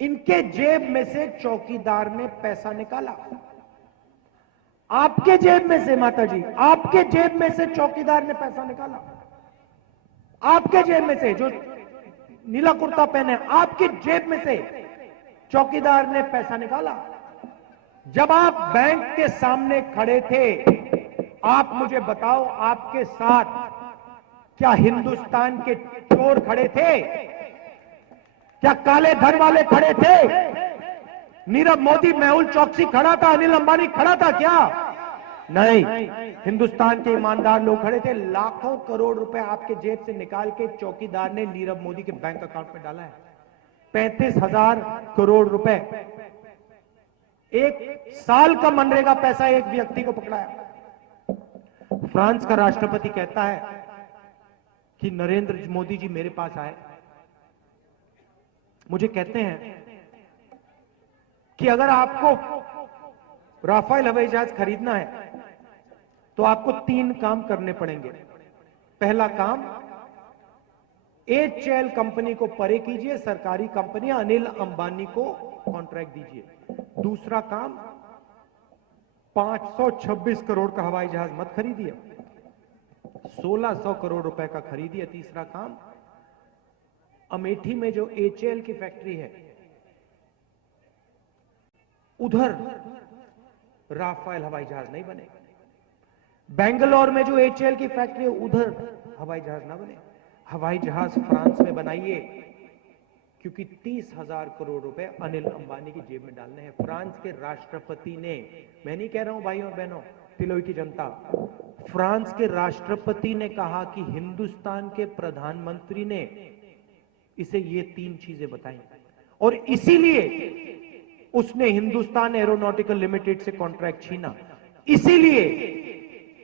इनके जेब में से चौकीदार ने पैसा निकाला। आपके जेब में से, माता जी, आपके जेब में से चौकीदार ने पैसा निकाला। आपके जेब में से, जो नीला कुर्ता पहने, आपकी जेब में से चौकीदार ने पैसा निकाला। जब आप बैंक के सामने खड़े थे, आप मुझे बताओ, आपके साथ क्या हिंदुस्तान के चोर खड़े थे? क्या काले धन वाले खड़े थे? नीरव मोदी, मेहुल चौकसी खड़ा था, अनिल अंबानी खड़ा था क्या? नहीं, हिंदुस्तान के ईमानदार लोग खड़े थे। लाखों करोड़ रुपए आपके जेब से निकाल के चौकीदार ने नीरव मोदी के बैंक अकाउंट में डाला है। 35,000 करोड़ रुपए, एक साल का मनरेगा पैसा एक व्यक्ति को पकड़ाया। फ्रांस का राष्ट्रपति कहता है कि नरेंद्र मोदी जी मेरे पास आए, मुझे कहते हैं कि अगर आपको राफेल हवाई जहाज खरीदना है तो आपको 3 काम करने पड़ेंगे। पहला काम, एचएएल कंपनी को परे कीजिए, सरकारी कंपनी, अनिल अंबानी को कॉन्ट्रैक्ट दीजिए। दूसरा काम, 526 करोड़ का हवाई जहाज मत खरीदिए, 1600 करोड़ रुपए का खरीदिए। तीसरा काम, अमेठी में जो एचएएल की फैक्ट्री है, उधर राफेल हवाई जहाज नहीं बनेगा। बेंगलोर में जो एचएएल की फैक्ट्री है, उधर हवाई जहाज ना बने। हवाई जहाज फ्रांस में बनाइए, क्योंकि 30,000 करोड़ रुपए अनिल अंबानी की जेब में डालने हैं। फ्रांस के राष्ट्रपति ने, मैं नहीं कह रहा हूं भाइयों और बहनों, तिलोई की जनता, फ्रांस के राष्ट्रपति ने कहा कि हिंदुस्तान के प्रधानमंत्री ने इसे ये 3 चीजें बताई, और इसीलिए उसने हिंदुस्तान एरोनॉटिकल लिमिटेड से कॉन्ट्रैक्ट छीना। इसीलिए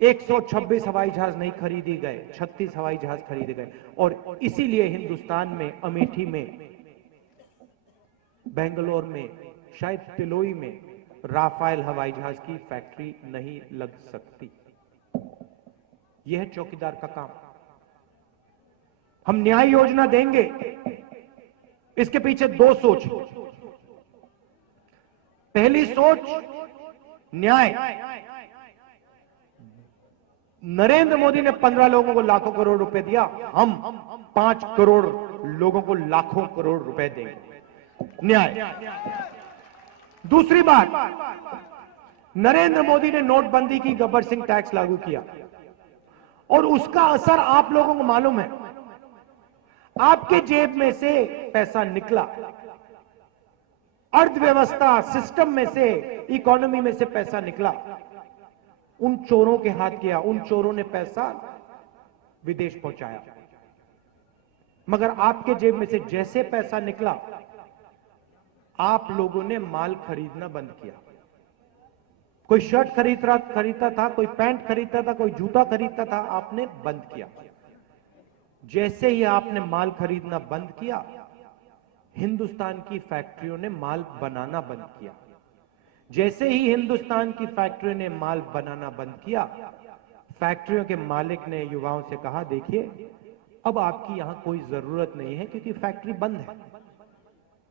126 हवाई जहाज नहीं खरीदी गए, 36 हवाई जहाज खरीदे गए। और इसीलिए हिंदुस्तान में, अमेठी में, बेंगलोर में, शायद तिलोई में राफेल हवाई जहाज की फैक्ट्री नहीं लग सकती। यह है चौकीदार का काम। हम न्याय योजना देंगे, इसके पीछे 2 सोच। पहली सोच, न्याय। नरेंद्र मोदी ने 15 लोगों को लाखों करोड़ रुपए दिया, हम 5 करोड़ लोगों को लाखों करोड़ रुपए देंगे, न्याय। दूसरी बात, नरेंद्र मोदी ने नोटबंदी की, गब्बर सिंह टैक्स लागू किया, और उसका असर आप लोगों को मालूम है। आपके जेब में से पैसा निकला, अर्थव्यवस्था, सिस्टम में से, इकोनॉमी में से पैसा निकला, उन चोरों के हाथ गया, उन चोरों ने पैसा विदेश पहुंचाया। मगर आपके जेब में से जैसे पैसा निकला, आप लोगों ने माल खरीदना बंद किया। कोई शर्ट खरीदता था, कोई पैंट खरीदता था, कोई जूता खरीदता था, आपने बंद किया। जैसे ही आपने माल खरीदना बंद किया, हिंदुस्तान की फैक्ट्रियों ने माल बनाना बंद किया। जैसे ही हिंदुस्तान की फैक्ट्रियों ने माल बनाना बंद किया, फैक्ट्रियों के मालिक ने युवाओं से कहा, देखिए अब आपकी यहां कोई जरूरत नहीं है, क्योंकि फैक्ट्री बंद है।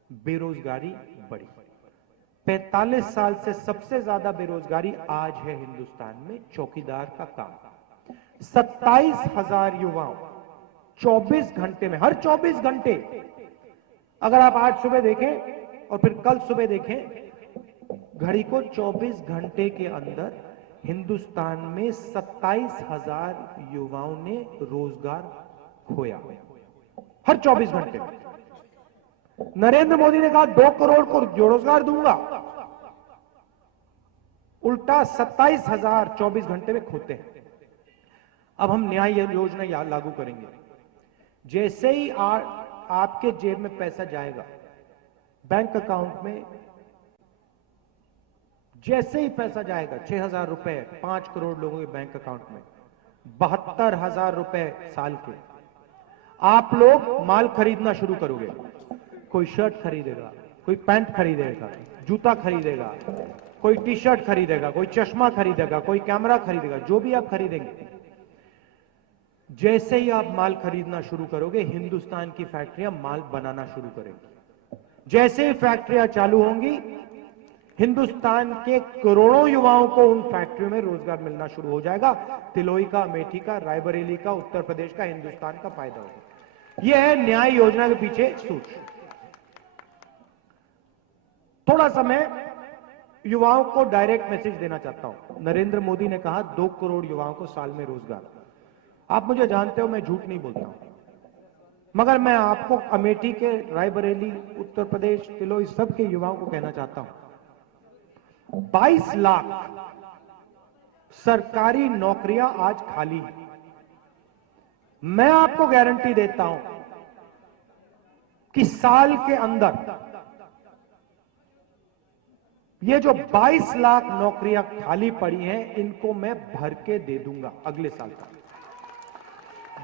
बेरोजगारी बढ़ी। 45 साल से सबसे ज्यादा बेरोजगारी आज है हिंदुस्तान में। चौकीदार का काम। 27,000 युवाओं 24 घंटे में, हर 24 घंटे, अगर आप आज सुबह देखें और फिर कल सुबह देखें, घड़ी को 24 घंटे के अंदर हिंदुस्तान में 27,000 युवाओं ने रोजगार खोया, हर 24 घंटे में। नरेंद्र मोदी ने कहा 2 करोड़ को रोजगार दूंगा, उल्टा 27,000 24 घंटे में खोते हैं। अब हम न्याय योजना लागू करेंगे। जैसे ही आपके जेब में पैसा जाएगा, बैंक अकाउंट में जैसे ही पैसा जाएगा, 6,000 रुपए 5 करोड़ लोगों के बैंक अकाउंट में, 72,000 रुपए साल के, आप लोग माल खरीदना शुरू करोगे। कोई शर्ट खरीदेगा, कोई पैंट खरीदेगा, जूता खरीदेगा, कोई टी शर्ट खरीदेगा, कोई चश्मा खरीदेगा, कोई कैमरा खरीदेगा, जो भी आप खरीदेंगे। जैसे ही आप माल खरीदना शुरू करोगे, हिंदुस्तान की फैक्ट्रियां माल बनाना शुरू करेंगी। जैसे ही फैक्ट्रियां चालू होंगी, हिंदुस्तान के करोड़ों युवाओं को उन फैक्ट्रियों में रोजगार मिलना शुरू हो जाएगा। तिलोई का, अमेठी का, रायबरेली का, उत्तर प्रदेश का, हिंदुस्तान का फायदा होगा। यह है न्याय योजना के पीछे सूत्र। थोड़ा सा मैं युवाओं को डायरेक्ट मैसेज देना चाहता हूं। नरेंद्र मोदी ने कहा 2 करोड़ युवाओं को साल में रोजगार। आप मुझे जानते हो, मैं झूठ नहीं बोलता हूं, मगर मैं आपको अमेठी के, रायबरेली, उत्तर प्रदेश, तिलोई सब के युवाओं को कहना चाहता हूं, 22 लाख सरकारी नौकरियां आज खाली हैं। मैं आपको गारंटी देता हूं कि साल के अंदर ये जो 22 लाख नौकरियां खाली पड़ी हैं, इनको मैं भर के दे दूंगा अगले साल तक।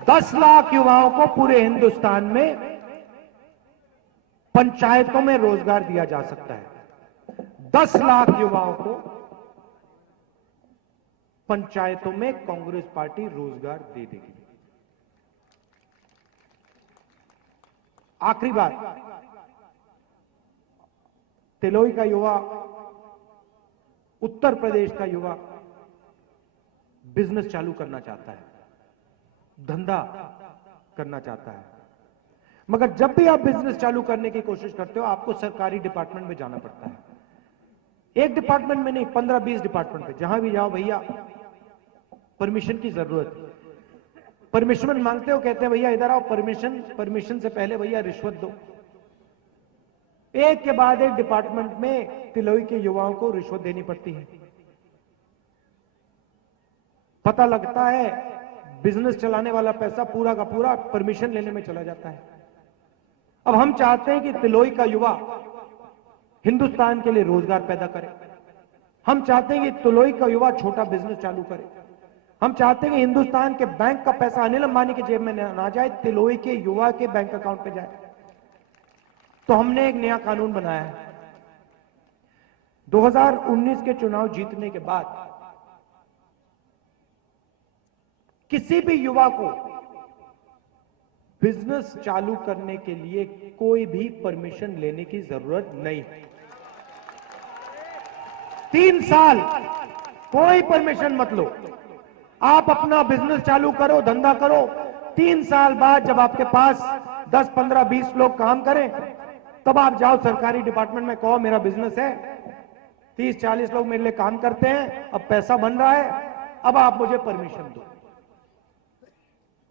10 लाख युवाओं को पूरे हिंदुस्तान में पंचायतों में रोजगार दिया जा सकता है। 10 लाख युवाओं को पंचायतों में कांग्रेस पार्टी रोजगार दे देगी। आखिरी बात, तिलोई का युवा, उत्तर प्रदेश का युवा बिजनेस चालू करना चाहता है, धंधा करना चाहता है, मगर जब भी आप बिजनेस चालू करने की कोशिश करते हो, आपको सरकारी डिपार्टमेंट में जाना पड़ता है। एक डिपार्टमेंट में नहीं, 15-20 डिपार्टमेंट पे जहां भी जाओ भैया परमिशन की जरूरत है। परमिशन मांगते हो, कहते हैं भैया इधर आओ, परमिशन से पहले भैया रिश्वत दो। एक के बाद एक डिपार्टमेंट में तिलोई के युवाओं को रिश्वत देनी पड़ती है। पता लगता है बिजनेस चलाने वाला पैसा पूरा का पूरा परमिशन लेने में चला जाता है। अब हम चाहते हैं कि तिलोई का युवा हिंदुस्तान के लिए रोजगार पैदा करे। हम चाहते हैं कि तिलोई का युवा छोटा बिजनेस चालू करे। हम चाहते हैं कि हिंदुस्तान के बैंक का पैसा अनिल अंबानी की जेब में ना जाए, तिलोई के युवा के बैंक अकाउंट पे जाए। तो हमने एक नया कानून बनाया है। 2019 के चुनाव जीतने के बाद किसी भी युवा को बिजनेस चालू करने के लिए कोई भी परमिशन लेने की जरूरत नहीं। 3 साल कोई परमिशन मत लो, आप अपना बिजनेस चालू करो, धंधा करो। 3 साल बाद जब आपके पास 10, 15, 20 लोग काम करें, तब आप जाओ सरकारी डिपार्टमेंट में, कहो मेरा बिजनेस है, 30-40 लोग मेरे लिए काम करते हैं, अब पैसा बन रहा है, अब आप मुझे परमिशन दो।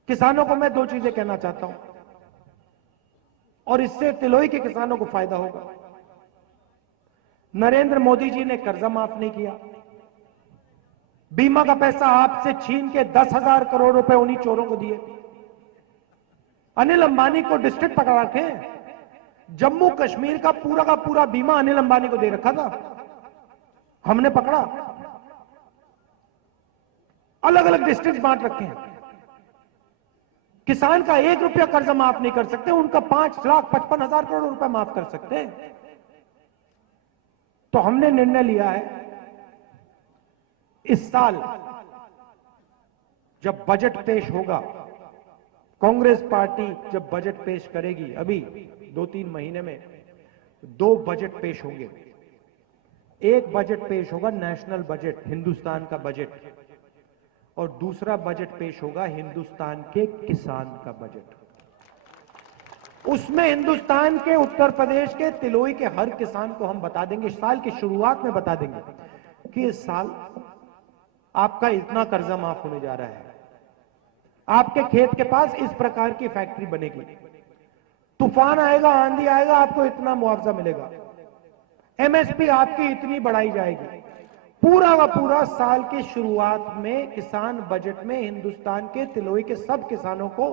किसानों को मैं 2 चीजें कहना चाहता हूं, और इससे तिलोई के किसानों को फायदा होगा। नरेंद्र मोदी जी ने कर्जा माफ नहीं किया, बीमा का पैसा आपसे छीन के 10,000 करोड़ रुपए उन्हीं चोरों को दिए। अनिल अंबानी को डिस्ट्रिक्ट पकड़ा रखे, जम्मू कश्मीर का पूरा बीमा अनिल अंबानी को दे रखा था, हमने पकड़ा। अलग अलग डिस्ट्रिक्ट बांट रखे हैं। किसान का 1 रुपया कर्जा माफ नहीं कर सकते, उनका 5,55,000 करोड़ रुपए माफ कर सकते हैं। तो हमने निर्णय लिया है, इस साल जब बजट पेश होगा, कांग्रेस पार्टी जब बजट पेश करेगी, अभी 2-3 महीने में 2 बजट पेश होंगे। एक बजट पेश होगा नेशनल बजट, हिंदुस्तान का बजट, और दूसरा बजट पेश होगा हिंदुस्तान के किसान का बजट। उसमें हिंदुस्तान के, उत्तर प्रदेश के, तिलोई के हर किसान को हम बता देंगे, साल की शुरुआत में बता देंगे कि इस साल आपका इतना कर्जा माफ होने जा रहा है, आपके खेत के पास इस प्रकार की फैक्ट्री बनेगी, तूफान आएगा, आंधी आएगा, आपको इतना मुआवजा मिलेगा, एमएसपी आपकी इतनी बढ़ाई जाएगी। पूरा का पूरा साल की शुरुआत में किसान बजट में हिंदुस्तान के, तिलोई के सब किसानों को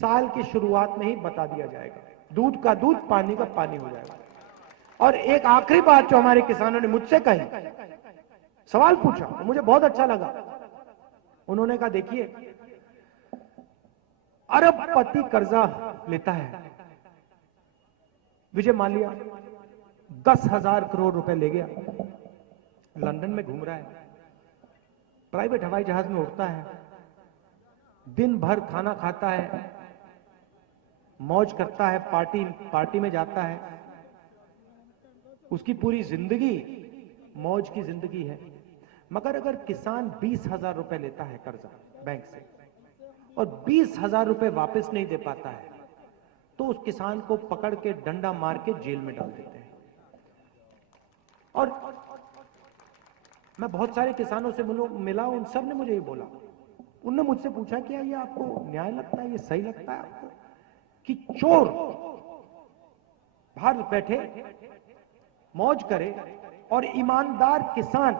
साल की शुरुआत में ही बता दिया जाएगा। दूध का दूध, पानी का पानी हो जाएगा। और एक आखिरी बात जो हमारे किसानों ने मुझसे कही, सवाल पूछा, मुझे बहुत अच्छा लगा। उन्होंने कहा देखिए, अरबपति कर्जा लेता है, विजय माल्या 10,000 करोड़ रुपए ले गया, लंदन में घूम रहा है, प्राइवेट हवाई जहाज में उड़ता है, दिन भर खाना खाता है, मौज करता है, पार्टी में जाता है, उसकी पूरी जिंदगी मौज की जिंदगी है। मगर अगर किसान 20,000 रुपए लेता है कर्जा बैंक से और 20,000 रुपए वापस नहीं दे पाता है, तो उस किसान को पकड़ के डंडा मार के जेल में डाल देते हैं। और मैं बहुत सारे किसानों से मिला, उन सब ने मुझे ये बोला। उनने मुझसे पूछा कि ये आपको न्याय लगता है, ये सही लगता है आपको कि चोर बाहर बैठे मौज करे और ईमानदार किसान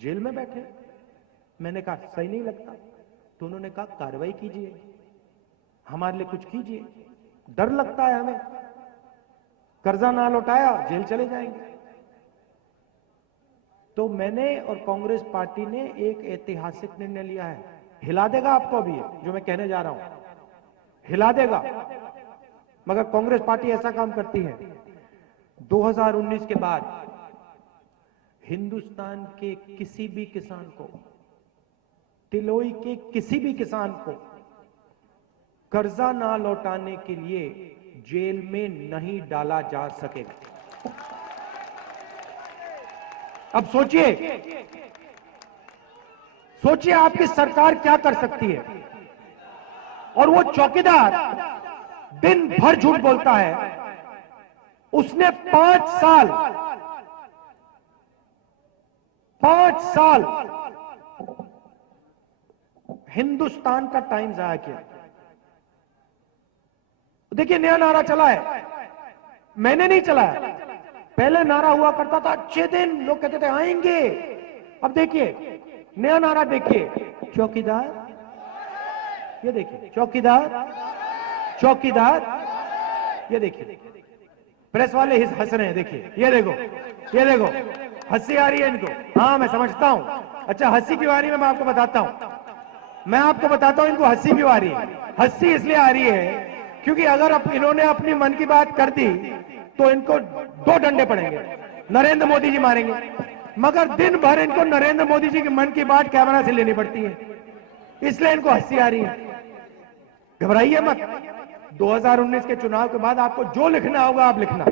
जेल में बैठे? मैंने कहा सही नहीं लगता। तो उन्होंने कहा कार्रवाई कीजिए, हमारे लिए कुछ कीजिए, डर लगता है हमें, कर्जा ना लौटाया जेल चले जाएंगे। तो मैंने और कांग्रेस पार्टी ने एक ऐतिहासिक निर्णय लिया है। हिला देगा आपको अभी जो मैं कहने जा रहा हूं, हिला देगा। मगर कांग्रेस पार्टी ऐसा काम करती है। 2019 के बाद हिंदुस्तान के किसी भी किसान को, तिलोई के किसी भी किसान को कर्जा ना लौटाने के लिए जेल में नहीं डाला जा सकेगा। अब सोचिए आपकी सरकार क्या कर सकती है। और वो चौकीदार दिन भर झूठ बोलता है। उसने 5 साल हिंदुस्तान का टाइम जाया किया। देखिए नया नारा चला है, मैंने नहीं चलाया। पहले नारा हुआ करता था अच्छे दिन, लोग कहते थे आएंगे। अब देखिए नया नारा, देखिए चौकीदार, ये देखिए चौकीदार, चौकीदार, ये देखिए प्रेस वाले हंस रहे हैं। देखिए ये देखो, ये देखो हंसी आ रही है इनको। हाँ मैं समझता हूं। अच्छा हंसी क्यों आ रही है मैं आपको बताता हूं। मैं आपको बताता हूं इनको हंसी क्यों आ रही है। हंसी इसलिए आ रही है क्योंकि अगर इन्होंने अपनी मन की बात कर दी तो इनको 2 डंडे पड़ेंगे, नरेंद्र मोदी जी मारेंगे। मगर दिन भर इनको नरेंद्र मोदी जी की मन की बात कैमरा से लेनी पड़ती है, इसलिए इनको हंसी आ रही है। घबराइए मत। 2019 के चुनाव के बाद आपको जो लिखना होगा आप लिखना,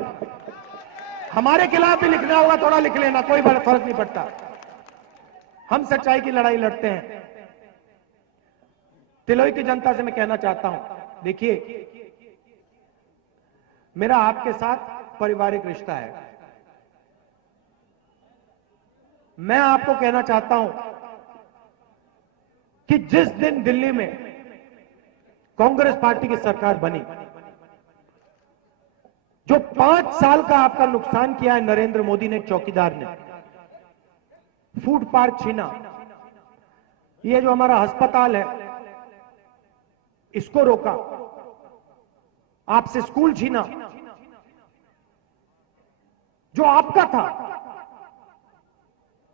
हमारे खिलाफ भी लिखना होगा, थोड़ा लिख लेना, कोई फर्क नहीं पड़ता। हम सच्चाई की लड़ाई लड़ते हैं। तिलोई की जनता से मैं कहना चाहता हूं, देखिए मेरा आपके साथ पारिवारिक रिश्ता है। मैं आपको कहना चाहता हूं कि जिस दिन दिल्ली में कांग्रेस पार्टी की सरकार बनी, जो 5 साल का आपका नुकसान किया है नरेंद्र मोदी ने, चौकीदार ने, फूड पार्क छीना, ये जो हमारा अस्पताल है इसको रोका, आपसे स्कूल छीना, जो आपका था,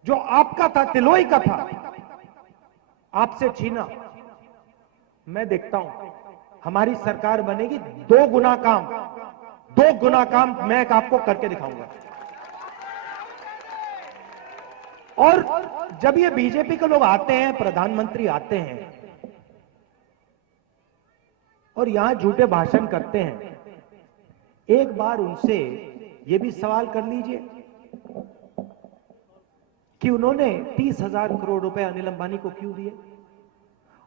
जो आपका था, तिलोई का था, आपसे छीना। मैं देखता हूं हमारी सरकार बनेगी, 2 गुना काम मैं आपको करके दिखाऊंगा। और जब ये बीजेपी के लोग आते हैं, प्रधानमंत्री आते हैं और यहां झूठे भाषण करते हैं, एक बार उनसे ये भी सवाल कर लीजिए कि उन्होंने 30,000 करोड़ रुपए अनिल अंबानी को क्यों दिए।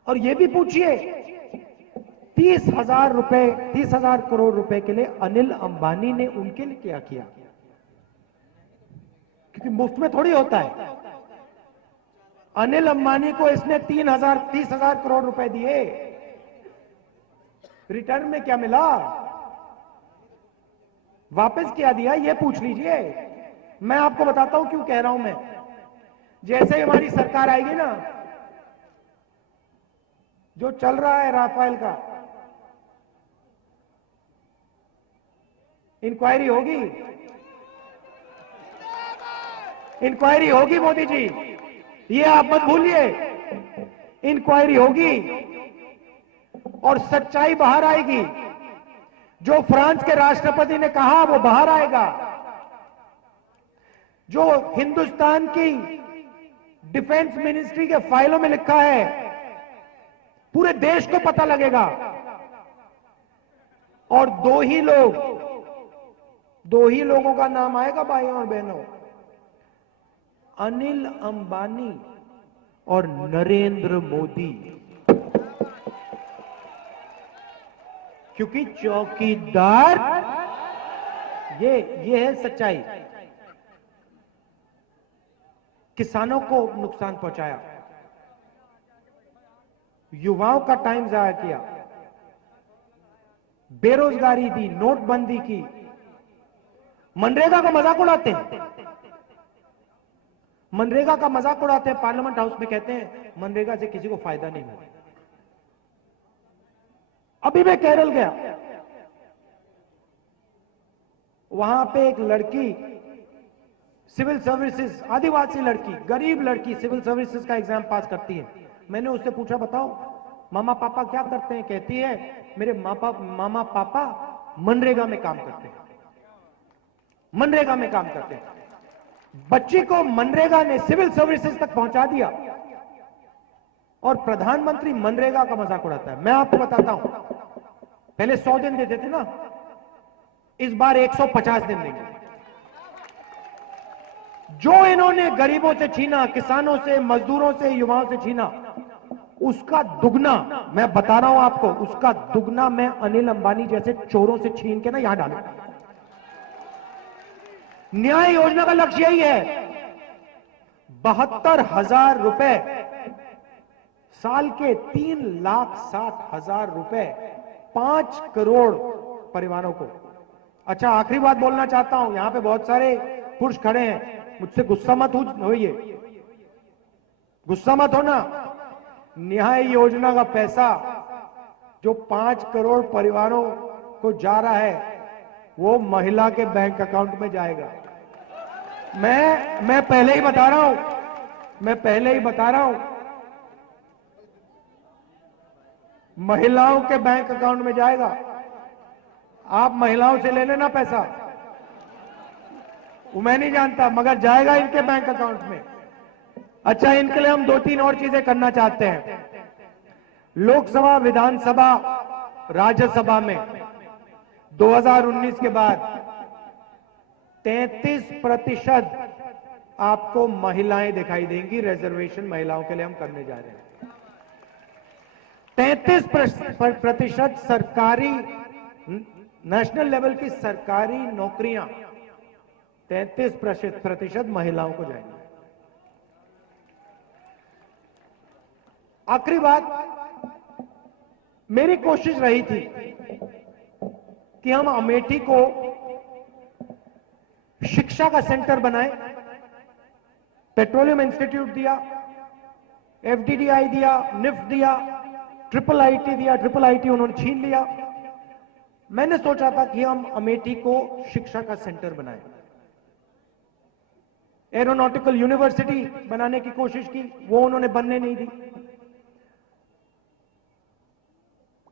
और ये भी पूछिए 30,000 करोड़ रुपए के लिए अनिल अंबानी ने उनके लिए क्या किया, क्योंकि मुफ्त में थोड़ी होता है। अनिल अंबानी को इसने 30,000 करोड़ रुपए दिए, रिटर्न में क्या मिला, वापस क्या दिया, ये पूछ लीजिए। मैं आपको बताता हूं क्यों कह रहा हूं। मैं जैसे ही हमारी सरकार आएगी ना, जो चल रहा है राफेल का, इंक्वायरी होगी, इंक्वायरी होगी मोदी जी, ये आप मत भूलिए। इंक्वायरी होगी और सच्चाई बाहर आएगी। जो फ्रांस के राष्ट्रपति ने कहा वो बाहर आएगा। जो हिंदुस्तान की डिफेंस मिनिस्ट्री के फाइलों में लिखा है पूरे देश को पता लगेगा। और दो ही लोगों का नाम आएगा भाइयों और बहनों, अनिल अंबानी और नरेंद्र मोदी। क्योंकि चौकीदार, ये है सच्चाई। किसानों को नुकसान पहुंचाया, युवाओं का टाइम जाया किया, बेरोजगारी दी, नोटबंदी की, मनरेगा का मजाक उड़ाते हैं। मनरेगा का मजाक उड़ाते हैं, पार्लियामेंट हाउस में कहते हैं मनरेगा से किसी को फायदा नहीं हुआ। अभी मैं केरल गया, वहां पे एक लड़की सिविल सर्विसेज, आदिवासी लड़की, गरीब लड़की सिविल सर्विसेज का एग्जाम पास करती है। मैंने उससे पूछा, बताओ मामा पापा क्या करते हैं? कहती है मेरे मामा पापा मनरेगा में काम करते हैं, मनरेगा में काम करते हैं। बच्ची को मनरेगा ने सिविल सर्विसेज तक पहुंचा दिया और प्रधानमंत्री मनरेगा का मजाक उड़ाता है। मैं आपको बताता हूं, पहले 100 दिन देते थे ना, इस बार 150 दिन देंगे। जो इन्होंने गरीबों से छीना, किसानों से, मजदूरों से, युवाओं से छीना, उसका दुगना, मैं बता रहा हूं आपको, उसका दुगना मैं अनिल अंबानी जैसे चोरों से छीन के ना यहां डालूं। न्याय योजना का लक्ष्य यही है, 72,000 रुपए साल के, 3,60,000 रुपए 5 करोड़ परिवारों को। अच्छा, आखिरी बात बोलना चाहता हूं, यहां पे बहुत सारे पुरुष खड़े हैं, मुझसे गुस्सा मत होइए, गुस्सा मत होना। न्याय योजना का पैसा जो 5 करोड़ परिवारों को जा रहा है, वो महिला के बैंक अकाउंट में जाएगा। मैं पहले ही बता रहा हूं, महिलाओं के बैंक अकाउंट में जाएगा। आप महिलाओं से ले लेना पैसा, वो मैं नहीं जानता, मगर जाएगा इनके बैंक अकाउंट में। अच्छा, इनके लिए हम 2-3 और चीजें करना चाहते हैं। लोकसभा, विधानसभा, राज्यसभा में 2019 के बाद 33% आपको महिलाएं दिखाई देंगी। रिजर्वेशन महिलाओं के लिए हम करने जा रहे हैं। 33% सरकारी, नेशनल लेवल की सरकारी नौकरियां 33% महिलाओं को जाएंगी। आखिरी बात, मेरी कोशिश रही थी कि हम अमेठी को शिक्षा का सेंटर बनाएं। पेट्रोलियम इंस्टीट्यूट दिया, एफडीडीआई दिया, निफ्ट दिया, ट्रिपल आईटी दिया, ट्रिपल आईटी उन्होंने छीन लिया। मैंने सोचा था कि हम अमेठी को शिक्षा का सेंटर बनाएं। एरोनॉटिकल यूनिवर्सिटी बनाने की कोशिश की, वो उन्होंने बनने नहीं दी।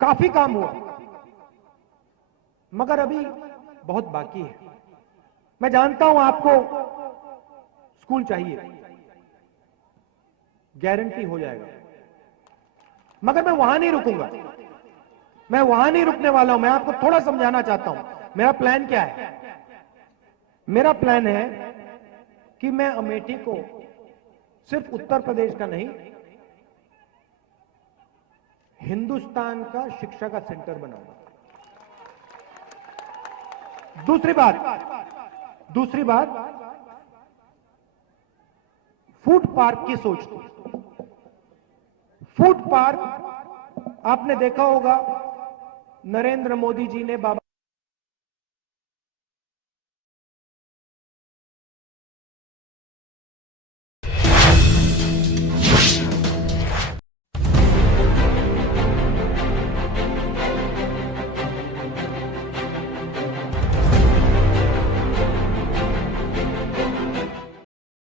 काफी काम हुआ, मगर अभी बहुत बाकी है। मैं जानता हूं आपको स्कूल चाहिए, गारंटी हो जाएगा, मगर मैं वहां नहीं रुकूंगा, मैं वहां नहीं रुकने वाला हूं। मैं आपको थोड़ा समझाना चाहता हूं मेरा प्लान क्या है। मेरा प्लान है कि मैं अमेठी को सिर्फ उत्तर प्रदेश का नहीं, हिंदुस्तान का शिक्षा का सेंटर बनाऊंगा। दूसरी बात, फूड पार्क की सोच थी। फूड पार्क आपने देखा होगा, नरेंद्र मोदी जी ने बाबा